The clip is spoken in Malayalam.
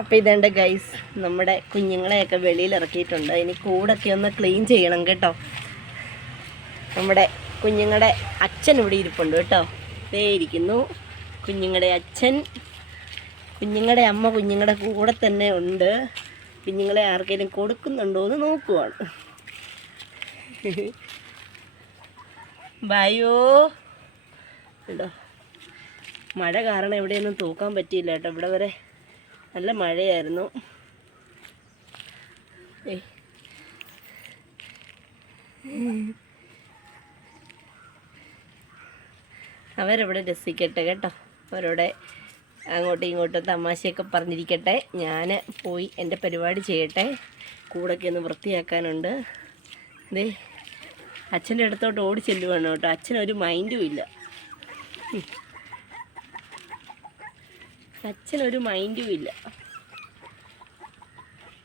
അപ്പോൾ ഇതേണ്ട ഗൈസ്, നമ്മുടെ കുഞ്ഞുങ്ങളെയൊക്കെ വെളിയിൽ ഇറക്കിയിട്ടുണ്ട്. ഇനി കൂടൊക്കെ ഒന്ന് ക്ലീൻ ചെയ്യണം കേട്ടോ. നമ്മുടെ കുഞ്ഞുങ്ങളുടെ അച്ഛൻ ഇവിടെ ഇരിപ്പുണ്ട് കേട്ടോ. ദേ ഇരിക്കുന്നു കുഞ്ഞുങ്ങളുടെ അച്ഛൻ. കുഞ്ഞുങ്ങളുടെ അമ്മ കുഞ്ഞുങ്ങളുടെ കൂടെ തന്നെ ഉണ്ട്. കുഞ്ഞുങ്ങളെ ആർക്കെങ്കിലും കൊടുക്കുന്നുണ്ടോ എന്ന് നോക്കുവാണ്. ബായോ കേട്ടോ. മഴ കാരണം എവിടെയൊന്നും തൂക്കാൻ പറ്റിയില്ല കേട്ടോ. ഇവിടെ വരെ നല്ല മഴയായിരുന്നു. അവരവിടെ രസിക്കട്ടെ കേട്ടോ. അവരോടെ അങ്ങോട്ടും ഇങ്ങോട്ടും തമാശയൊക്കെ പറഞ്ഞിരിക്കട്ടെ. ഞാൻ പോയി എൻ്റെ പരിപാടി ചെയ്യട്ടെ. കൂടൊക്കെ ഒന്ന് വൃത്തിയാക്കാനുണ്ട്. ദേ അച്ഛൻ്റെ അടുത്തോട്ട് ഓടി ചെല്ലുവാണ് കേട്ടോ. അച്ഛനൊരു മൈൻഡും ഇല്ല. അച്ഛനൊരു മൈൻഡും ഇല്ല.